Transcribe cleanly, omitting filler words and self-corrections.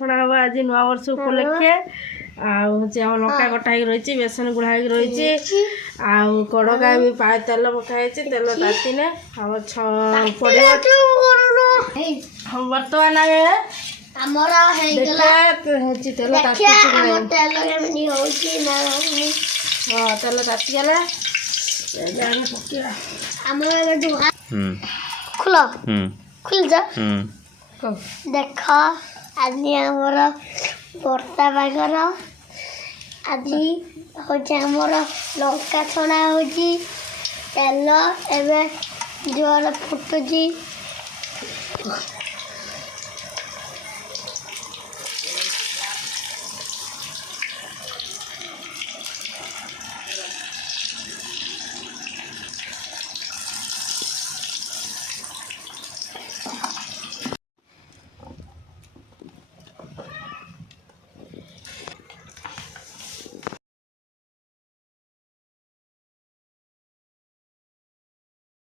छणा हम आज नुआ वर्ष उपलक्षे आम लंका कटा हो रही बेसन गुड़ा हो रही कड़का भी पाए तेल पकाई तेल तातीने पड़े हम बर्तमान तेल तेल तातीगला खुल खुल जा देख आज आमर बर्ता बागर आज हूँ लंका छणा हो तेल एवं जोर फुटुची